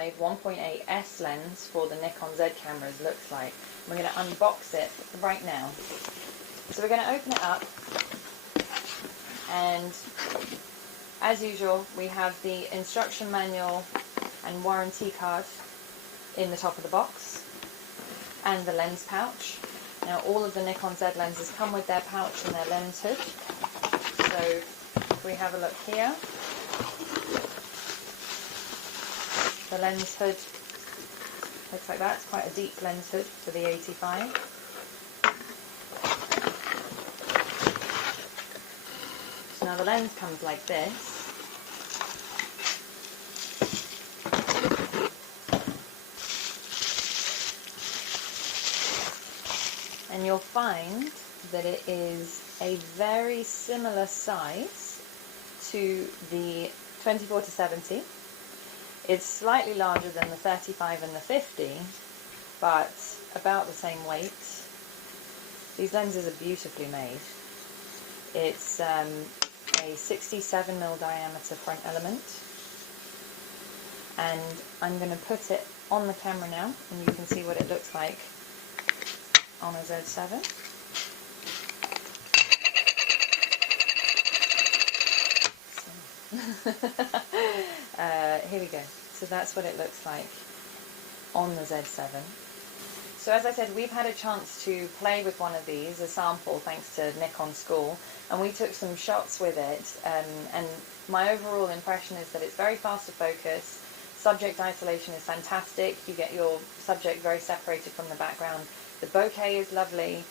85 1.8 S lens for the Nikkor Z cameras looks like. We're going to unbox it right now. So we're going to open it up, and as usual we have the instruction manual and warranty card in the top of the box, and the lens pouch. Now all of the Nikkor Z lenses come with their pouch and their lens hood. So if we have a look here, the lens hood looks like that. It's quite a deep lens hood for the 85. So now the lens comes like this. And you'll find that it is a very similar size to the 24-70. It's slightly larger than the 35 and the 50, but about the same weight. These lenses are beautifully made. It's a 67mm diameter front element, and I'm going to put it on the camera now, and you can see what it looks like on a Z7. Here we go. So that's what it looks like on the Z7. So as I said, we've had a chance to play with one of these, a sample, thanks to Nikkor School, and we took some shots with it, and my overall impression is that it's very fast to focus. Subject isolation is fantastic. You get your subject very separated from the background. The bokeh is lovely.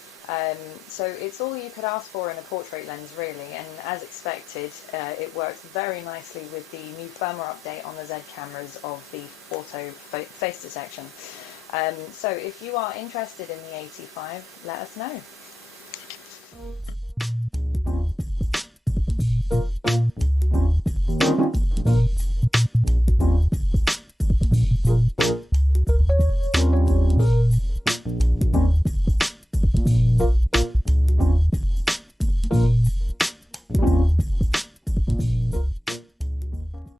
So it's all you could ask for in a portrait lens, really, and as expected, it works very nicely with the new firmware update on the Z cameras of the auto face detection. So if you are interested in the 85, let us know.